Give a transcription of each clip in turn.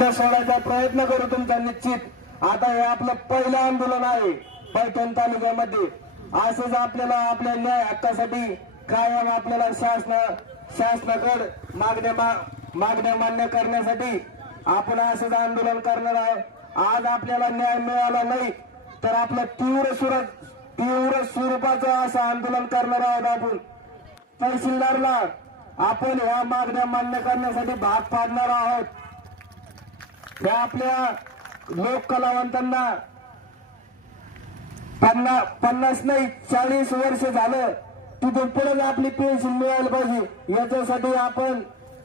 प्रश्न सोडायचा प्रयत्न करू तुमचा निश्चित. आता हे आपलं पहिलं आंदोलन आहे पैठण तालुक्यामध्ये. असंच आपल्याला आपल्या न्याय हक्कासाठी कायम आपल्याला शासन शासनाकड मागण्या मागण्या मान्य करण्यासाठी आपण असंच आंदोलन करणार आहे. आज आपल्याला न्याय मिळाला नाही तर आपलं तीव्र सुर तीव्र स्वरूपाचं असं आंदोलन करणार आहोत आपण. तहसीलदारला आपण ह्या मागण्या मान्य करण्यासाठी भाग पाडणार आहोत. या आपल्या लोक कलावंतांना पन्नास पन्नास नाही चाळीस वर्ष झालं तिथून पुढे आपली पेन्शन मिळायला पाहिजे. याच्यासाठी आपण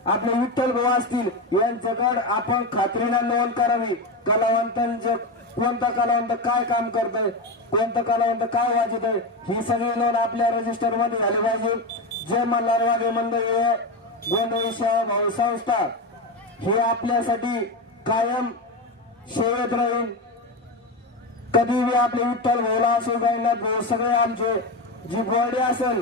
आपले विठ्ठल भाऊ असतील यांच्याकडे आपण खात्रीनं नोंद करावी. कलावंतांचे कोणता कलावंत काय काम करतोय कोणता कलावंत काय वाजत आहे ही सगळी नोंद आपल्या रजिस्टरमध्ये झाली पाहिजे. जय मल्हार वागे मंडळी गोंधळी सेवा भाऊ संस्था हे आपल्यासाठी कायम सेवेत राहील. कधी बी आपले विठ्ठल भोला असो गायनाथ भाऊ सगळे आमचे जी बॉडी असेल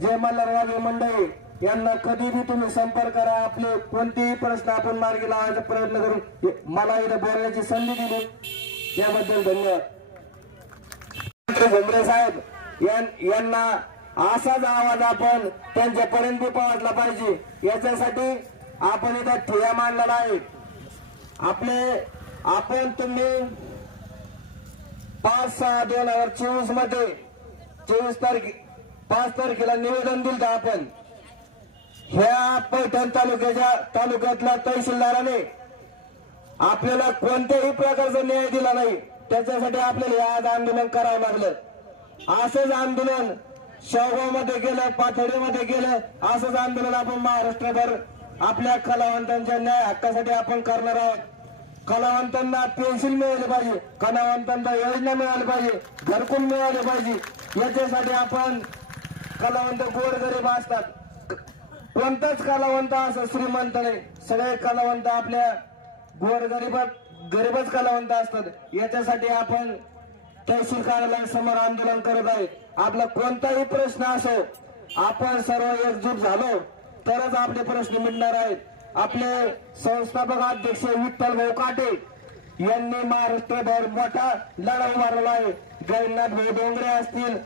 जे मल्हारवागे मंडळी यांना कधी बी तुम्ही संपर्क करा. आपले कोणतेही प्रश्न आपण मार्गी लावायचा प्रयत्न करू मला इथं बोलण्याची संधी दिली. याबद्दल धन्यवाद. भुमरे साहेब यांना असाच आवाज आपण त्यांच्यापर्यंत पोहोचला पाहिजे. याच्यासाठी आपण इथं ठिया मांडलेला आहे आपले आपण तुम्ही पाच सहा दोन हजार चोवीसमध्ये चोवीस तारखे पाच तारखेला निवेदन दिलं आपण. ह्या पैठण तालुक्याच्या तालुक्यातल्या तहसीलदाराने आपल्याला कोणत्याही प्रकारचा न्याय दिला नाही. त्याच्यासाठी आपल्याला आज आंदोलन करावं लागलं. असंच आंदोलन शेवगावमध्ये गेलं पाथडीमध्ये गेलं असंच आंदोलन आपण महाराष्ट्रभर आपल्या कलावंतांच्या न्याय हक्कासाठी आपण करणार आहोत. कलावंतांना पेन्शन मिळाली पाहिजे. कलावंतांना योजना मिळाली पाहिजे. घरकुल मिळाले पाहिजे. याच्यासाठी आपण कलावंत गोरगरीब असतात. कोणताच कलावंत असं श्रीमंत नाही. सगळे कलावंत आपल्या गोरगरीब गरीबच कलावंत असतात. याच्यासाठी आपण तहसील कार्यालयासमोर आंदोलन करत आहे. आपला कोणताही प्रश्न असो आपण सर्व एकजूट झालो. तरच आपले प्रश्न मिळणार आहेत. आपले संस्थापक अध्यक्ष विठ्ठल भाऊ काटे यांनी महाराष्ट्रभर मोठा लढा उभारला आहे. गैरनाथ भाऊ डोंगरे असतील.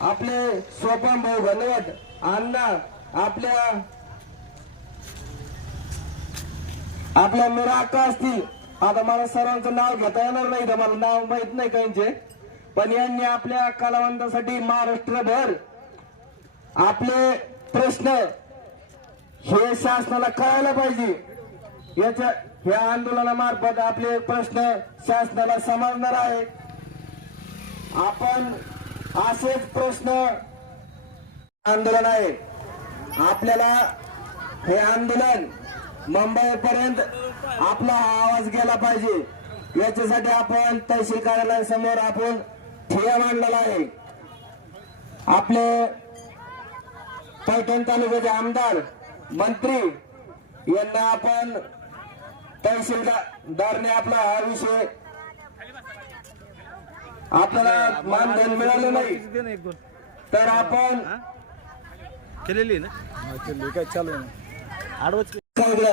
आपले सोपम भाऊ घनवट अण्णा आपल्या आपल्या मिराका असतील. आता मला सरांचं नाव घेता येणार नाही तर मला नाव माहीत नाही काहींचे पण यांनी आपल्या कलावंतासाठी महाराष्ट्रभर आपले प्रश्न हे शासनाला कळायला पाहिजे. याच्या या आंदोलनामार्फत आपले प्रश्न शासनाला समजणार आहे. आपण असेच प्रश्न आंदोलन आहे. आपल्याला हे आंदोलन मुंबई पर्यंत आपला आवाज गेला पाहिजे. याच्यासाठी आपण तहसील कार्यालयासमोर आपण ठिया मांडलेला आहे. आपले पैठण तालुक्याचे आमदार मंत्री यांना आपण तहसीलदारने आपला हा विषय आपल्याला मानधन मिळालं नाही. तर आपण केलेली ना? काय चालू आहे? आडवच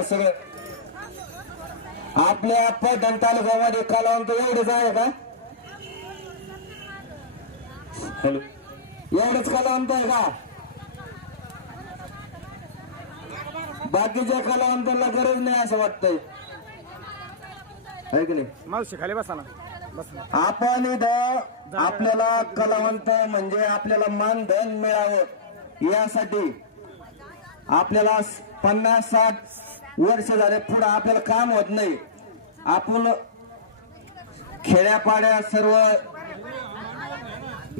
सगळं. आपल्या पैठण तालुक्यामध्ये कलावंत एवढेच आहे का? हॅलो. एवढेच कलावंत आहे का? बाकीच्या कलावंतांना गरज नाही असं वाटतंय. की नाही? मावशी खाली बस ना. आपण इथं आपल्याला कलावंत म्हणजे आपल्याला मानधन मिळावं. यासाठी आपल्याला पन्नास साठ वर्ष झाले पुढे आपल्याला काम होत नाही. आपण खेड्यापाड्या सर्व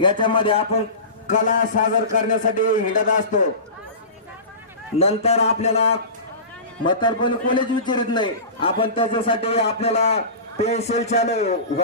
याच्यामध्ये आपण कला सादर करण्यासाठी हिंडत असतो. नंतर आपल्याला म्हातारपणी कोणीच विचारत नाही. आपण त्याच्यासाठी आपल्याला पेन्सिल चालू